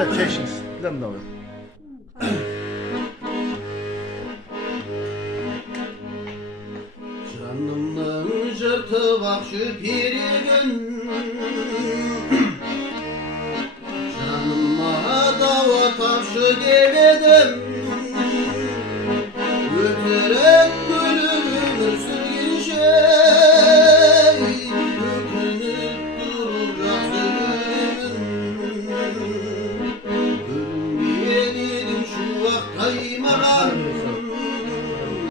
Biraz çeşiniz. Biraz da var. Canımdan jırtı bak şu pirinin, canıma dava tap şu gibi